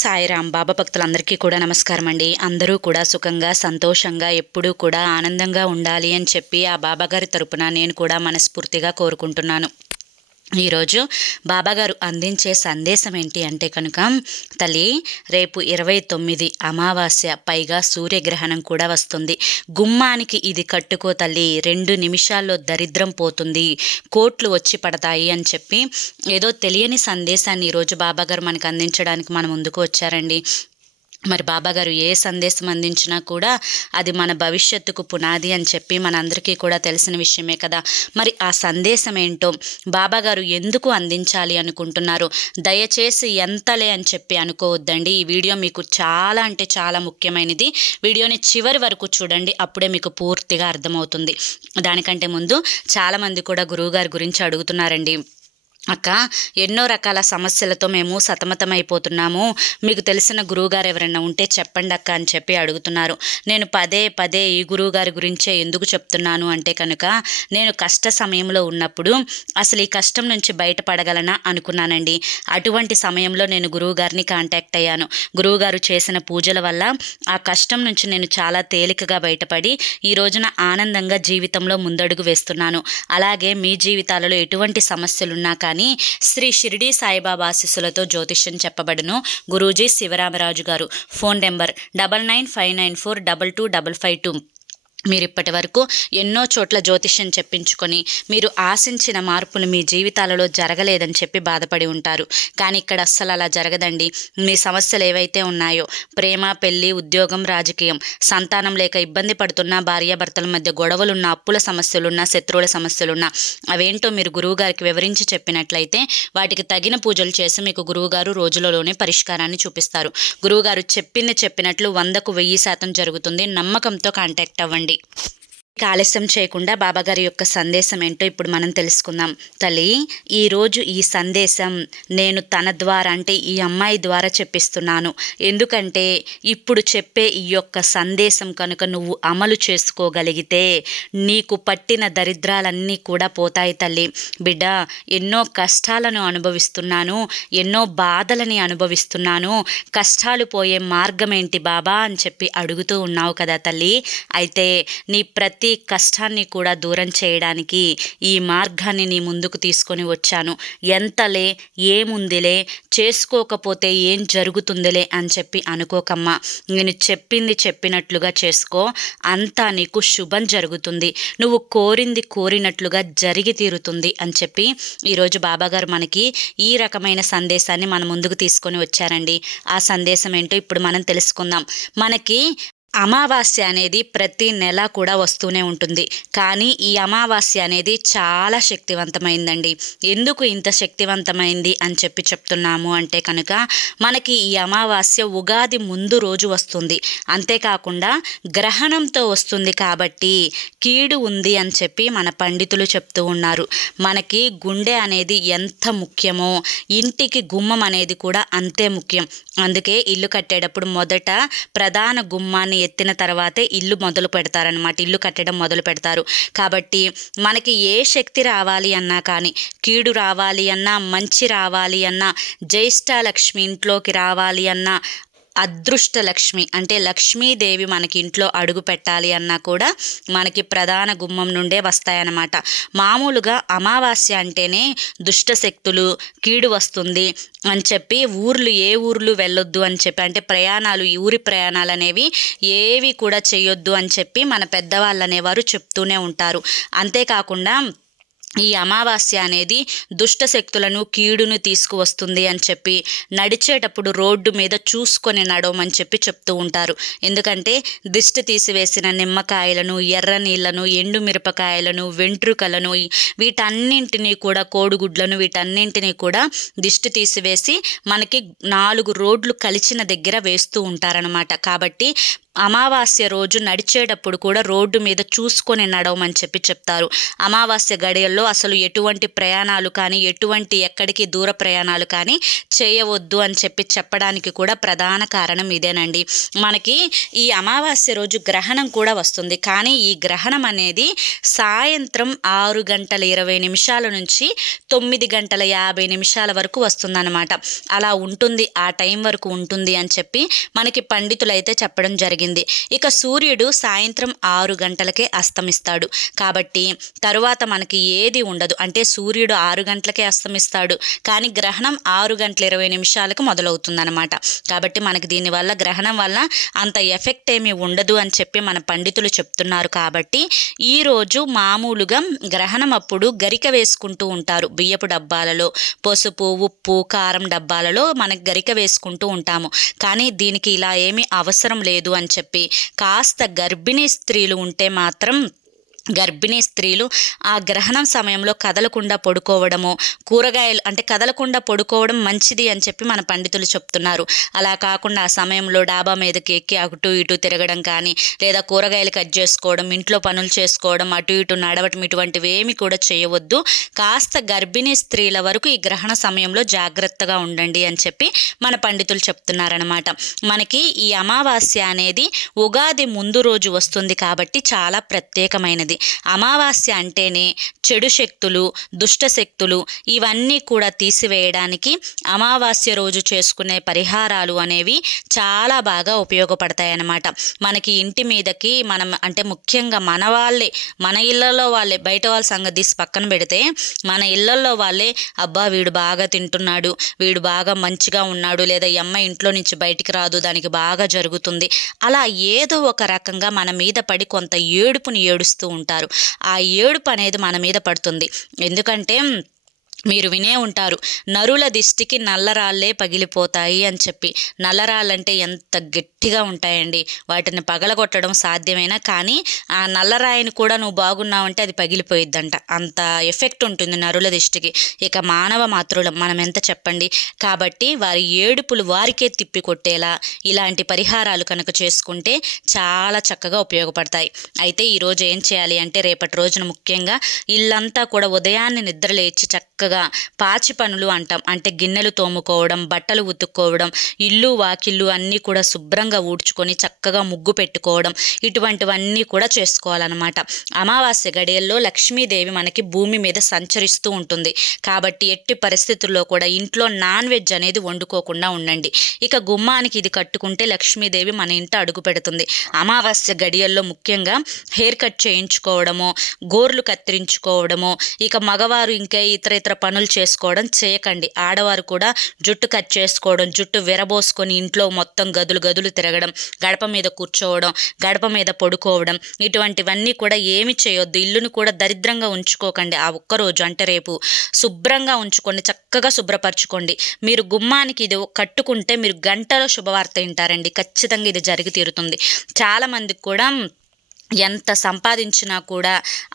సాయిరాం. బాబా భక్తులందరికీ కూడా నమస్కారం అండి. అందరూ కూడా సుఖంగా సంతోషంగా ఎప్పుడూ కూడా ఆనందంగా ఉండాలి అని చెప్పి ఆ బాబాగారి తరపున నేను కూడా మనస్ఫూర్తిగా కోరుకుంటున్నాను. ఈరోజు బాబాగారు అందించే సందేశం ఏంటి అంటే కనుక, తల్లి రేపు 29 అమావాస్య, పైగా సూర్యగ్రహణం కూడా వస్తుంది. గుమ్మానికి ఇది కట్టుకో తల్లి, 2 నిమిషాల్లో దరిద్రం పోతుంది, కోట్లు వచ్చి పడతాయి అని చెప్పి ఏదో తెలియని సందేశాన్ని ఈరోజు బాబాగారు మనకు అందించడానికి మన ముందుకు వచ్చారండి. మరి బాబాగారు ఏ సందేశం అందించినా కూడా అది మన భవిష్యత్తుకు పునాది అని చెప్పి మనందరికీ కూడా తెలిసిన విషయమే కదా. మరి ఆ సందేశం ఏంటో, బాబాగారు ఎందుకు అందించాలి అనుకుంటున్నారు, దయచేసి ఎంతలే అని చెప్పి అనుకోవద్దండి. ఈ వీడియో మీకు చాలా అంటే చాలా ముఖ్యమైనది. వీడియోని చివరి వరకు చూడండి, అప్పుడే మీకు పూర్తిగా అర్థమవుతుంది. దానికంటే ముందు చాలామంది కూడా గురువుగారి గురించి అడుగుతున్నారండి. అక్క, ఎన్నో రకాల సమస్యలతో మేము సతమతమైపోతున్నాము, మీకు తెలిసిన గురువుగారు ఎవరైనా ఉంటే చెప్పండి అక్క అని చెప్పి అడుగుతున్నారు. నేను పదే పదే ఈ గురువుగారి గురించే ఎందుకు చెప్తున్నాను అంటే కనుక, నేను కష్ట సమయంలో ఉన్నప్పుడు అసలు ఈ కష్టం నుంచి బయటపడగలనా అనుకున్నానండి. అటువంటి సమయంలో నేను గురువుగారిని కాంటాక్ట్ అయ్యాను. గురువుగారు చేసిన పూజల వల్ల ఆ కష్టం నుంచి నేను చాలా తేలికగా బయటపడి ఈ రోజున ఆనందంగా జీవితంలో ముందడుగు వేస్తున్నాను. అలాగే మీ జీవితాలలో ఎటువంటి సమస్యలున్నా కానీ శ్రీ షిరిడి సాయిబాబా ఆశీస్సులతో జ్యోతిష్యం చెప్పబడును. గురూజీ శివరామరాజు గారు. Phone number 9959422552. మీరు ఇప్పటి వరకు ఎన్నో చోట్ల జ్యోతిష్యం చెప్పించుకొని మీరు ఆశించిన మార్పులు మీ జీవితాలలో జరగలేదని చెప్పి బాధపడి ఉంటారు. కానీ ఇక్కడ అస్సలు అలా జరగదండి. మీ సమస్యలు ఏవైతే ఉన్నాయో, ప్రేమ, పెళ్లి, ఉద్యోగం, రాజకీయం, సంతానం లేక ఇబ్బంది పడుతున్న భార్యాభర్తల మధ్య గొడవలున్న, అప్పుల సమస్యలున్న, శత్రువుల సమస్యలున్న, అవేంటో మీరు గురువుగారికి వివరించి చెప్పినట్లయితే వాటికి తగిన పూజలు చేసి మీకు గురువుగారు రోజులలోనే పరిష్కారాన్ని చూపిస్తారు. గురువుగారు చెప్పింది చెప్పినట్లు 100కు 1000% జరుగుతుంది. నమ్మకంతో కాంటాక్ట్ అవ్వండి. ఆలస్యం చేయకుండా బాబాగారి యొక్క సందేశం ఏంటో ఇప్పుడు మనం తెలుసుకుందాం. తల్లి, ఈరోజు ఈ సందేశం నేను తన ద్వారా, అంటే ఈ అమ్మాయి ద్వారా చెప్పిస్తున్నాను. ఎందుకంటే ఇప్పుడు చెప్పే ఈ యొక్క సందేశం కనుక నువ్వు అమలు చేసుకోగలిగితే నీకు పట్టిన దరిద్రాలన్నీ కూడా పోతాయి తల్లి. బిడ్డ, ఎన్నో కష్టాలను అనుభవిస్తున్నాను, ఎన్నో బాధలని అనుభవిస్తున్నాను, కష్టాలు పోయే మార్గం ఏంటి బాబా అని చెప్పి అడుగుతూ ఉన్నావు కదా తల్లి. అయితే నీ ప్రతి కష్టాన్ని కూడా దూరం చేయడానికి ఈ మార్గాన్ని నీ ముందుకు తీసుకొని వచ్చాను. ఎంతలే, ఏముందిలే, చేసుకోకపోతే ఏం జరుగుతుందిలే అని చెప్పి అనుకోకమ్మా. నేను చెప్పింది చెప్పినట్లుగా చేసుకో, అంతా నీకు శుభం జరుగుతుంది, నువ్వు కోరింది కోరినట్లుగా జరిగి తీరుతుంది అని చెప్పి ఈరోజు బాబాగారు మనకి ఈ రకమైన సందేశాన్ని మన ముందుకు తీసుకొని వచ్చారండి. ఆ సందేశం ఏంటో ఇప్పుడు మనం తెలుసుకుందాం. మనకి అమావాస్య అనేది ప్రతి నెల కూడా వస్తూనే ఉంటుంది. కానీ ఈ అమావాస్య అనేది చాలా శక్తివంతమైందండి. ఎందుకు ఇంత శక్తివంతమైంది అని చెప్పి చెప్తున్నాము అంటే కనుక, మనకి ఈ అమావాస్య ఉగాది ముందు రోజు వస్తుంది. అంతేకాకుండా గ్రహణంతో వస్తుంది కాబట్టి కీడు ఉంది అని చెప్పి మన పండితులు చెప్తూ ఉన్నారు. మనకి గుండె అనేది ఎంత ముఖ్యమో ఇంటికి గుమ్మం అనేది కూడా అంతే ముఖ్యం. అందుకే ఇల్లు కట్టేటప్పుడు మొదట ప్రధాన గుమ్మాన్ని ఎత్తిన తర్వాతే ఇల్లు మొదలు పెడతారనమాట. ఇల్లు కట్టడం మొదలు పెడతారు. కాబట్టి మనకి ఏ శక్తి రావాలి అన్నా కానీ, కీడు రావాలి అన్నా, మంచి రావాలి అన్నా, జ్యేష్ఠలక్ష్మి ఇంట్లోకి రావాలి అన్నా, అదృష్టలక్ష్మి అంటే లక్ష్మీదేవి మనకి ఇంట్లో అడుగు పెట్టాలి అన్నా కూడా మనకి ప్రధాన గుమ్మం నుండే వస్తాయన్నమాట. మామూలుగా అమావాస్య అంటేనే దుష్టశక్తులు, కీడు వస్తుంది అని చెప్పి ఏ ఊర్లు వెళ్ళొద్దు అని చెప్పి, అంటే ప్రయాణాలు, ఊరి ప్రయాణాలు అనేవి ఏవి కూడా చేయొద్దు అని చెప్పి మన పెద్దవాళ్ళు అనేవారు చెప్తూనే ఉంటారు. అంతేకాకుండా ఈ అమావాస్య అనేది దుష్ట శక్తులను, కీడును తీసుకువస్తుంది అని చెప్పి నడిచేటప్పుడు రోడ్డు మీద చూసుకొని నడవమని చెప్పి చెప్తూ ఉంటారు. ఎందుకంటే దిష్టి తీసివేసిన నిమ్మకాయలను, ఎర్ర నీళ్లను, ఎండు మిరపకాయలను, వెంట్రుకలను, వీటన్నింటినీ కూడా, కోడిగుడ్లను, వీటన్నింటినీ కూడా దిష్టి తీసివేసి మనకి 4 రోడ్లు కలిసిన దగ్గర వేస్తూ ఉంటారనమాట. కాబట్టి అమావాస్య రోజు నడిచేటప్పుడు కూడా రోడ్డు మీద చూసుకొని నడవమని చెప్తారు. అమావాస్య గడియల్లో అసలు ఎటువంటి ప్రయాణాలు కానీ, ఎక్కడికి దూర ప్రయాణాలు కానీ చేయవద్దు అని చెప్పడానికి కూడా ప్రధాన కారణం ఇదేనండి. మనకి ఈ అమావాస్య రోజు గ్రహణం కూడా వస్తుంది. కానీ ఈ గ్రహణం అనేది సాయంత్రం 6:20 నుంచి 9:50 వరకు వస్తుందన్నమాట. అలా ఉంటుంది, ఆ టైం వరకు ఉంటుంది అని చెప్పి మనకి పండితులు అయితే చెప్పడం జరిగింది. ఇక సూర్యుడు సాయంత్రం 6 గంటలకే అస్తమిస్తాడు. కాబట్టి తరువాత మనకి ఏది ఉండదు. అంటే సూర్యుడు 6 గంటలకే అస్తమిస్తాడు, కానీ గ్రహణం 6:20 మొదలవుతుందన్నమాట. కాబట్టి మనకి దీనివల్ల గ్రహణం వల్ల అంత ఎఫెక్ట్ ఏమీ ఉండదు అని చెప్పి మన పండితులు చెప్తున్నారు. కాబట్టి ఈరోజు మామూలుగా గ్రహణం అప్పుడు గరిక వేసుకుంటూ ఉంటారు. బియ్యపు డబ్బాలలో, పసుపు, ఉప్పు, కారం డబ్బాలలో మనకి గరిక వేసుకుంటూ ఉంటాము. కానీ దీనికి ఇలా ఏమీ అవసరం లేదు అని చెప్పి, కాస్త గర్భిణీ స్త్రీలు ఉంటే మాత్రం గర్భిణీ స్త్రీలు ఆ గ్రహణం సమయంలో కదలకుండా పడుకోవడము, కూరగాయలు అంటే కదలకుండా పడుకోవడం మంచిది అని చెప్పి మన పండితులు చెప్తున్నారు. అలా కాకుండా ఆ సమయంలో డాబా మీదకి ఎక్కి అటు ఇటు తిరగడం కానీ, లేదా కూరగాయలు కట్ చేసుకోవడం, ఇంట్లో పనులు చేసుకోవడం, అటు ఇటు నడవటం, ఇటువంటివి ఏమి కూడా చేయవద్దు. కాస్త గర్భిణీ స్త్రీల వరకు ఈ గ్రహణ సమయంలో జాగ్రత్తగా ఉండండి అని చెప్పి మన పండితులు చెప్తున్నారనమాట. మనకి ఈ అమావాస్య అనేది ఉగాది ముందు రోజు వస్తుంది కాబట్టి చాలా ప్రత్యేకమైనది. అమావాస్య అంటేనే చెడు శక్తులు, దుష్ట శక్తులు ఇవన్నీ కూడా తీసివేయడానికి అమావాస్య రోజు చేసుకునే పరిహారాలు అనేవి చాలా బాగా ఉపయోగపడతాయి అన్నమాట. మనకి ఇంటి మీదకి మనం అంటే ముఖ్యంగా మన వాళ్ళే, మన ఇళ్లలో వాళ్ళే, బయట వాళ్ళ సంగతి తీసి పక్కన పెడితే మన ఇళ్లలో వాళ్ళే, అబ్బా వీడు బాగా తింటున్నాడు, వీడు బాగా మంచిగా ఉన్నాడు, లేదా ఈ అమ్మాయి ఇంట్లో నుంచి బయటికి రాదు, దానికి బాగా జరుగుతుంది, అలా ఏదో ఒక రకంగా మన మీద పడి కొంత ఏడుపుని ఏడుస్తూ ఉంటారు. ఆ ఏడుపు అనేది మన మీద పడుతుంది. ఎందుకంటే మీరు వినే ఉంటారు, నరుల దిష్టికి నల్లరాళ్ళే పగిలిపోతాయి అని చెప్పి. నల్లరాళ్ళంటే ఎంత గట్టిగా ఉంటాయండి, వాటిని పగలగొట్టడం సాధ్యమైనా, కానీ ఆ నల్లరాయిని కూడా నువ్వు బాగున్నావంటే అది పగిలిపోయిద్దంట. అంత ఎఫెక్ట్ ఉంటుంది నరుల దిష్టికి. ఇక మానవ మాతృలం మనం ఎంత చెప్పండి. కాబట్టి వారి ఏడుపులు వారికే తిప్పి కొట్టేలా ఇలాంటి పరిహారాలు కనుక చేసుకుంటే చాలా చక్కగా ఉపయోగపడతాయి. అయితే ఈరోజు ఏం చేయాలి అంటే, రేపటి రోజున ముఖ్యంగా ఇల్లంతా కూడా ఉదయాన్నే నిద్రలేచి చక్కగా పాచి పనులు అంటాం, అంటే గిన్నెలు తోముకోవడం, బట్టలు ఉతుక్కోవడం, ఇల్లు వాకిళ్ళు అన్నీ కూడా శుభ్రంగా ఊడ్చుకొని చక్కగా ముగ్గు పెట్టుకోవడం, ఇటువంటివన్నీ కూడా చేసుకోవాలన్నమాట. అమావాస్య గడియల్లో లక్ష్మీదేవి మనకి భూమి మీద సంచరిస్తూ ఉంటుంది. కాబట్టి ఎట్టి పరిస్థితుల్లో కూడా ఇంట్లో నాన్ వెజ్ అనేది వండుకోకుండా ఉండండి. ఇక గుమ్మానికి ఇది కట్టుకుంటే లక్ష్మీదేవి మన ఇంట అడుగు పెడుతుంది. అమావాస్య గడియల్లో ముఖ్యంగా హెయిర్ కట్ చేయించుకోవడము, గోర్లు కత్తిరించుకోవడము, ఇక మగవారు ఇంకా ఇతర పనులు చేసుకోవడం చేయకండి. ఆడవారు కూడా జుట్టు కట్ చేసుకోవడం, జుట్టు విరబోసుకొని ఇంట్లో మొత్తం గదులు తిరగడం, గడప మీద కూర్చోవడం, గడప మీద పడుకోవడం, ఇటువంటివన్నీ కూడా ఏమి చేయొద్దు. ఇల్లును కూడా దరిద్రంగా ఉంచుకోకండి. ఆ ఒక్కరోజు అంటే రేపు శుభ్రంగా ఉంచుకోండి, చక్కగా శుభ్రపరచుకోండి. మీరు గుమ్మానికి ఇది కట్టుకుంటే మీరు గంటలో శుభవార్త వింటారండి. ఖచ్చితంగా ఇది జరిగి తీరుతుంది. చాలామందికి కూడా ఎంత సంపాదించినా కూడా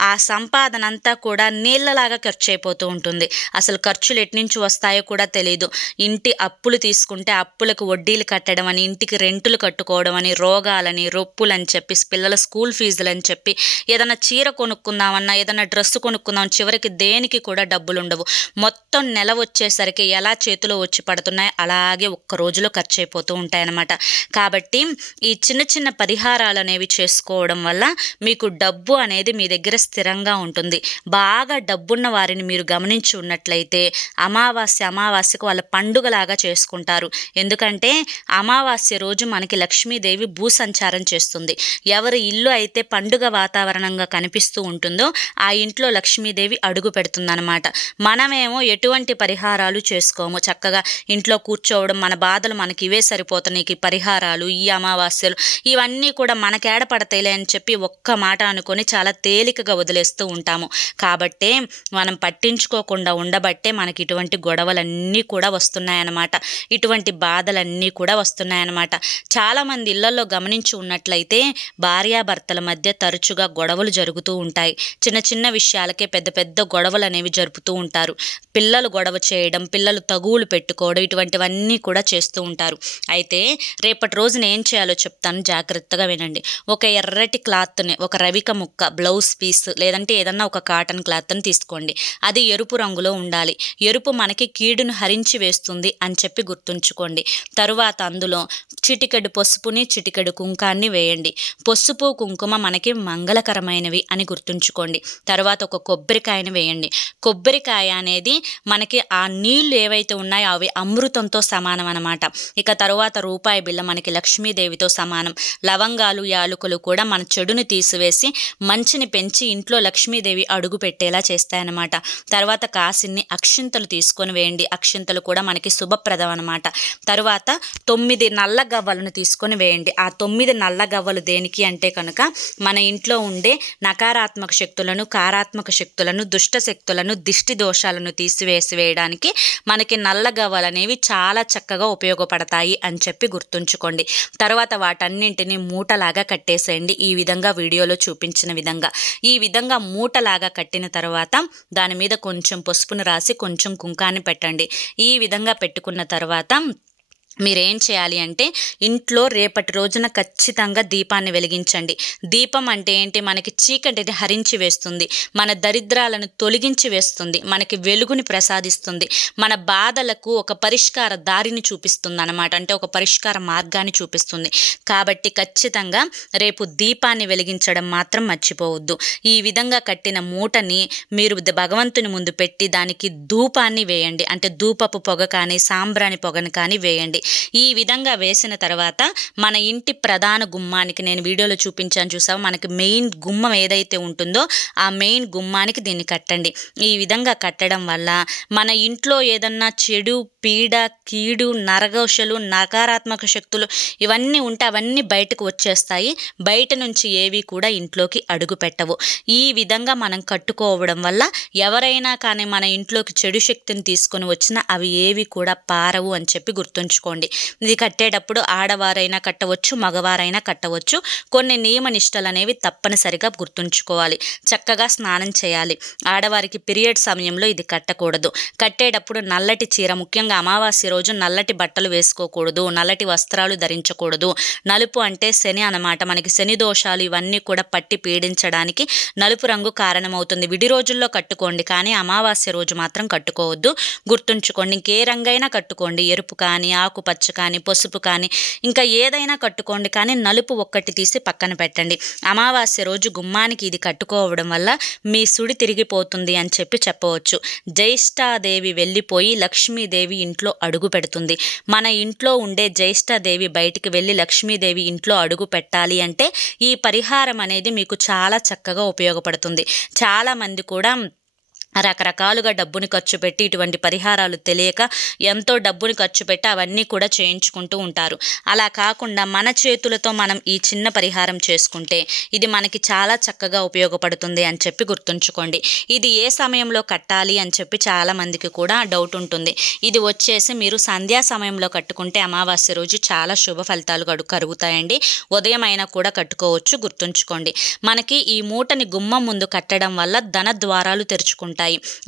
ఆ సంపాదన అంతా కూడా నీళ్ళలాగా ఖర్చు అయిపోతూ ఉంటుంది. అసలు ఖర్చులు ఎట్నుంచి వస్తాయో కూడా తెలియదు. ఇంటి అప్పులు తీసుకుంటే అప్పులకు వడ్డీలు కట్టడం అని, ఇంటికి రెంటులు కట్టుకోవడం అని, రోగాలని, రొప్పులని చెప్పి, పిల్లల స్కూల్ ఫీజులు అని చెప్పి, ఏదైనా చీర కొనుక్కుందామన్నా, ఏదైనా డ్రెస్సు కొనుక్కుందాం, చివరికి దేనికి కూడా డబ్బులు ఉండవు. మొత్తం నెల వచ్చేసరికి ఎలా చేతిలో వచ్చి పడుతున్నాయి అలాగే ఒక్క రోజులో ఖర్చు అయిపోతూ ఉంటాయన్నమాట. కాబట్టి ఈ చిన్న పరిహారాలు అనేవి చేసుకోవడం వల్ల మీకు డబ్బు అనేది మీ దగ్గర స్థిరంగా ఉంటుంది. బాగా డబ్బున్న వారిని మీరు గమనించి ఉన్నట్లయితే అమావాస్యకు వాళ్ళ పండుగలాగా చేసుకుంటారు. ఎందుకంటే అమావాస్య రోజు మనకి లక్ష్మీదేవి భూసంచారం చేస్తుంది. ఎవరి ఇల్లు అయితే పండుగ వాతావరణంగా కనిపిస్తూ ఉంటుందో ఆ ఇంట్లో లక్ష్మీదేవి అడుగు పెడుతుందన్నమాట. మనమేమో ఎటువంటి పరిహారాలు చేసుకోము. చక్కగా ఇంట్లో కూర్చోవడం, మన బాధలు మనకి ఇవే సరిపోతున్నాయి, ఈ పరిహారాలు, ఈ అమావాస్యలు ఇవన్నీ కూడా మనకేడపడతాయిలే అని చెప్పి చెప్పి ఒక్క మాట అనుకొని చాలా తేలికగా వదిలేస్తూ ఉంటాము. కాబట్టే మనం పట్టించుకోకుండా ఉండబట్టే మనకి ఇటువంటి గొడవలన్నీ కూడా వస్తున్నాయన్నమాట. ఇటువంటి బాధలన్నీ కూడా వస్తున్నాయన్నమాట. చాలామంది ఇళ్లలో గమనించి ఉన్నట్లయితే భార్యాభర్తల మధ్య తరచుగా గొడవలు జరుగుతూ ఉంటాయి. చిన్న చిన్న విషయాలకే పెద్ద పెద్ద గొడవలు అనేవి జరుపుతూ ఉంటారు. పిల్లలు గొడవ చేయడం, పిల్లలు తగువులు పెట్టుకోవడం, ఇటువంటివన్నీ కూడా చేస్తూ ఉంటారు. అయితే రేపటి రోజున ఏం చేయాలో చెప్తాను, జాగ్రత్తగా వినండి. ఒక ఎర్రటి క్లాత్ని, ఒక రవిక ముక్క, బ్లౌజ్ పీస్ లేదంటే ఏదన్నా ఒక కాటన్ క్లాత్ని తీసుకోండి. అది ఎరుపు రంగులో ఉండాలి. ఎరుపు మనకి కీడును హరించి వేస్తుంది అని చెప్పి గుర్తుంచుకోండి. తరువాత అందులో చిటికెడు పసుపుని, చిటికెడు కుంకాన్ని వేయండి. పసుపు కుంకుమ మనకి మంగళకరమైనవి అని గుర్తుంచుకోండి. తర్వాత ఒక కొబ్బరికాయని వేయండి. కొబ్బరికాయ అనేది మనకి ఆ నీళ్లు ఏవైతే ఉన్నాయో అవి అమృతంతో సమానం అన్నమాట. ఇక తరువాత రూపాయి బిళ్ళ మనకి లక్ష్మీదేవితో సమానం. లవంగాలు, యాలకులు కూడా మన చెడుని తీసివేసి మంచిని పెంచి ఇంట్లో లక్ష్మీదేవి అడుగు పెట్టేలా చేస్తాయన్నమాట. తర్వాత కాసిన్ని అక్షింతలు తీసుకొని వేయండి. అక్షింతలు కూడా మనకి శుభప్రదం అనమాట. తరువాత 9 నల్ల గవ్వలను తీసుకొని వేయండి. ఆ 9 నల్ల గవ్వలు దేనికి అంటే కనుక మన ఇంట్లో ఉండే నకారాత్మక శక్తులను, కారాత్మక శక్తులను, దుష్ట శక్తులను, దిష్టి దోషాలను వేయడానికి మనకి నల్ల గవ్వలు అనేవి చాలా చక్కగా ఉపయోగపడతాయి అని చెప్పి గుర్తుంచుకోండి. తర్వాత వాటన్నింటినీ మూటలాగా కట్టేసేయండి. ఈ విధంగా వీడియోలో చూపించిన విధంగా ఈ విధంగా మూటలాగా కట్టిన తర్వాత దాని మీద కొంచెం పసుపును రాసి కొంచెం కుంకాన్ని పెట్టండి. ఈ విధంగా పెట్టుకున్న తర్వాత మీరేం చేయాలి అంటే ఇంట్లో రేపటి రోజున ఖచ్చితంగా దీపాన్ని వెలిగించండి. దీపం అంటే ఏంటి, మనకి చీకటిని హరించి వేస్తుంది, మన దరిద్రాలను తొలగించి వేస్తుంది, మనకి వెలుగుని ప్రసాదిస్తుంది, మన బాధలకు ఒక పరిష్కార దారిని చూపిస్తుంది అన్నమాట. అంటే ఒక పరిష్కార మార్గాన్ని చూపిస్తుంది. కాబట్టి ఖచ్చితంగా రేపు దీపాన్ని వెలిగించడం మాత్రం మర్చిపోవద్దు. ఈ విధంగా కట్టిన మూటని మీరు భగవంతుని ముందు పెట్టి దానికి ధూపాన్ని వేయండి. అంటే ధూపపు పొగ కానీ సాంబ్రాణి పొగను కానీ వేయండి. ఈ విధంగా వేసిన తర్వాత మన ఇంటి ప్రధాన గుమ్మానికి, నేను వీడియోలో చూపించాను చూసావు, మనకి మెయిన్ గుమ్మం ఏదైతే ఉంటుందో ఆ మెయిన్ గుమ్మానికి దీన్ని కట్టండి. ఈ విధంగా కట్టడం వల్ల మన ఇంట్లో ఏదన్నా చెడు, పీడ, కీడు, నరఘోషలు, నకారాత్మక శక్తులు ఇవన్నీ ఉంటే అవన్నీ బయటకు వచ్చేస్తాయి. బయట నుంచి ఏవి కూడా ఇంట్లోకి అడుగు పెట్టవు. ఈ విధంగా మనం కట్టుకోవడం వల్ల ఎవరైనా కానీ మన ఇంట్లోకి చెడు శక్తిని తీసుకొని వచ్చినా అవి ఏవి కూడా పారవు అని చెప్పి గుర్తుంచుకోండి. ఇది కట్టేటప్పుడు ఆడవారైనా కట్టవచ్చు, మగవారైనా కట్టవచ్చు. కొన్ని నియమ నిష్టలు అనేవి తప్పనిసరిగా గుర్తుంచుకోవాలి. చక్కగా స్నానం చేయాలి. ఆడవారికి పీరియడ్ సమయంలో ఇది కట్టకూడదు. కట్టేటప్పుడు నల్లటి చీర, ముఖ్యంగా అమావాస్య రోజు నల్లటి బట్టలు వేసుకోకూడదు, నల్లటి వస్త్రాలు ధరించకూడదు. నలుపు అంటే శని అన్నమాట. మనకి శని దోషాలు ఇవన్నీ కూడా పట్టి పీడించడానికి నలుపు రంగు కారణమవుతుంది. విడి రోజుల్లో కట్టుకోండి, కానీ అమావాస్య రోజు మాత్రం కట్టుకోవద్దు. గుర్తుంచుకోండి. ఇంకే రంగైనా కట్టుకోండి, ఎరుపు కానీ, ఆకుపచ్చ కానీ, పసుపు కానీ, ఇంకా ఏదైనా కట్టుకోండి, కానీ నలుపు ఒక్కటి తీసి పక్కన పెట్టండి. అమావాస్య రోజు గుమ్మానికి ఇది కట్టుకోవడం వల్ల మీ సుడి తిరిగిపోతుంది అని చెప్పి చెప్పవచ్చు. జ్యేష్ఠాదేవి వెళ్ళిపోయి లక్ష్మీదేవి ఇంట్లో అడుగు పెడుతుంది. మన ఇంట్లో ఉండే జ్యేష్ఠాదేవి బయటికి వెళ్ళి లక్ష్మీదేవి ఇంట్లో అడుగు పెట్టాలి అంటే ఈ పరిహారం అనేది మీకు చాలా చక్కగా ఉపయోగపడుతుంది. చాలామంది కూడా రకరకాలుగా డబ్బుని ఖర్చు పెట్టి ఇటువంటి పరిహారాలు తెలియక ఎంతో డబ్బుని ఖర్చు పెట్టి అవన్నీ కూడా చేయించుకుంటూ ఉంటారు. అలా కాకుండా మన చేతులతో మనం ఈ చిన్న పరిహారం చేసుకుంటే ఇది మనకి చాలా చక్కగా ఉపయోగపడుతుంది అని చెప్పి గుర్తుంచుకోండి. ఇది ఏ సమయంలో కట్టాలి అని చెప్పి చాలామందికి కూడా డౌట్ ఉంటుంది. ఇది వచ్చేసి మీరు సంధ్యా సమయంలో కట్టుకుంటే అమావాస్య రోజు చాలా శుభ ఫలితాలు కలుగుతాయండి. ఉదయం అయినా కూడా కట్టుకోవచ్చు. గుర్తుంచుకోండి. మనకి ఈ మూటని గుమ్మం ముందు కట్టడం వల్ల ధన ద్వారాలు తెరుచుకుంటాయి.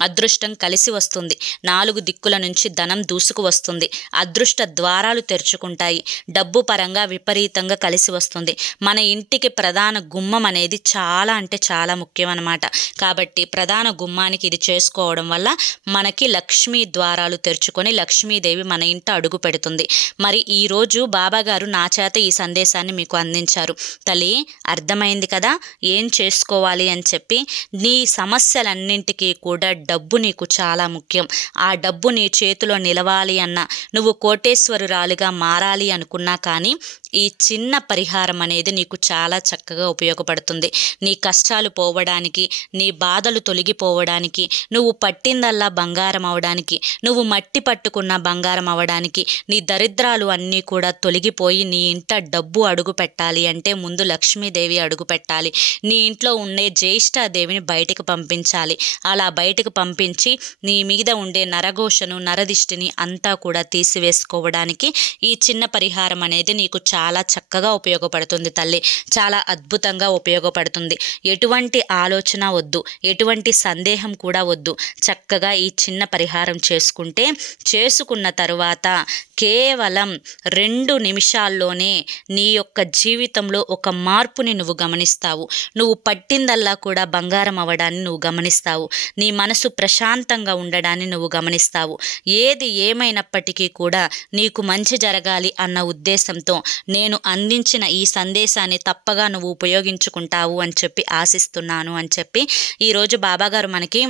అదృష్టం కలిసి వస్తుంది. 4 దిక్కుల నుంచి ధనం దూసుకు వస్తుంది. అదృష్ట ద్వారాలు తెరుచుకుంటాయి. డబ్బు పరంగా విపరీతంగా కలిసి వస్తుంది. మన ఇంటికి ప్రధాన గుమ్మం అనేది చాలా అంటే చాలా ముఖ్యం అన్నమాట. కాబట్టి ప్రధాన గుమ్మానికి ఇది చేసుకోవడం వల్ల మనకి లక్ష్మీ ద్వారాలు తెరుచుకొని లక్ష్మీదేవి మన ఇంట అడుగు పెడుతుంది. మరి ఈరోజు బాబాగారు నా చేత ఈ సందేశాన్ని మీకు అందించారు. తల్లి, అర్థమైంది కదా ఏం చేసుకోవాలి అని చెప్పి. నీ సమస్యలన్నింటికీ కూడా డబ్బు నీకు చాలా ముఖ్యం. ఆ డబ్బు నీ చేతిలో నిలవాలి అన్నా, నువ్వు కోటేశ్వరురాలిగా మారాలి అనుకున్నా కానీ ఈ చిన్న పరిహారం అనేది నీకు చాలా చక్కగా ఉపయోగపడుతుంది. నీ కష్టాలు పోవడానికి, నీ బాధలు తొలగిపోవడానికి, నువ్వు పట్టిందల్లా బంగారం అవడానికి, నువ్వు మట్టి పట్టుకున్న బంగారం అవడానికి, నీ దరిద్రాలు అన్నీ కూడా తొలగిపోయి నీ ఇంట డబ్బు అడుగు పెట్టాలి అంటే ముందు లక్ష్మీదేవి అడుగు పెట్టాలి. నీ ఇంట్లో ఉండే జ్యేష్ఠాదేవిని బయటికి పంపించాలి. అలా బయటకు పంపించి నీ మీద ఉండే నరఘోషను, నరదిష్టిని అంతా కూడా తీసివేసుకోవడానికి ఈ చిన్న పరిహారం అనేది నీకు చాలా చక్కగా ఉపయోగపడుతుంది తల్లి. చాలా అద్భుతంగా ఉపయోగపడుతుంది. ఎటువంటి ఆలోచన వద్దు, ఎటువంటి సందేహం కూడా వద్దు. చక్కగా ఈ చిన్న పరిహారం చేసుకున్న తరువాత కేవలం 2 నిమిషాల్లోనే నీ యొక్క జీవితంలో ఒక మార్పుని నువ్వు గమనిస్తావు. నువ్వు పట్టిందల్లా కూడా బంగారం అవ్వడాన్ని నువ్వు గమనిస్తావు. నీ మనసు ప్రశాంతంగా ఉండడాన్ని నువ్వు గమనిస్తావు. ఏది ఏమైనప్పటికీ కూడా నీకు మంచి జరగాలి అన్న ఉద్దేశంతో నేను అందించిన ఈ సందేశాన్ని తప్పగా నువ్వు ఉపయోగించుకుంటావు అని చెప్పి ఆశిస్తున్నాను అని చెప్పి ఈరోజు బాబాగారు మనకి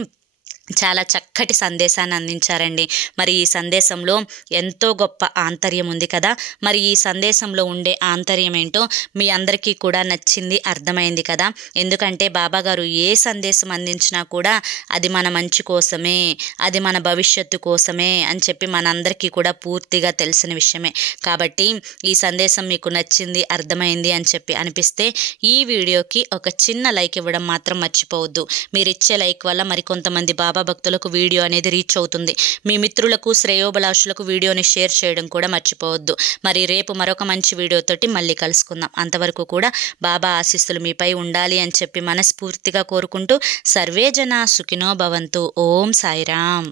చాలా చక్కటి సందేశాన్ని అందించారండి. మరి ఈ సందేశంలో ఎంతో గొప్ప ఆంతర్యం ఉంది కదా. మరి ఈ సందేశంలో ఉండే ఆంతర్యం ఏంటో మీ అందరికీ కూడా నచ్చింది, అర్థమైంది కదా. ఎందుకంటే బాబాగారు ఏ సందేశం అందించినా కూడా అది మన మంచి కోసమే, అది మన భవిష్యత్తు కోసమే అని చెప్పి మనందరికీ కూడా పూర్తిగా తెలిసిన విషయమే. కాబట్టి ఈ సందేశం మీకు నచ్చింది, అర్థమైంది అని చెప్పి అనిపిస్తే ఈ వీడియోకి ఒక చిన్న లైక్ ఇవ్వడం మాత్రం మర్చిపోవద్దు. మీరు ఇచ్చే లైక్ వల్ల మరికొంతమంది బాబా భక్తులకు వీడియో అనేది రీచ్ అవుతుంది. మీ మిత్రులకు, శ్రేయోభిలాషులకు వీడియోని షేర్ చేయడం కూడా మర్చిపోవద్దు. మరి రేపు మరొక మంచి వీడియోతోటి మళ్ళీ కలుసుకుందాం. అంతవరకు కూడా బాబా ఆశీస్సులు మీపై ఉండాలి అని చెప్పి మనస్ఫూర్తిగా కోరుకుంటూ సర్వే జన సుఖినో భవంతు. ఓం సాయిరామ్.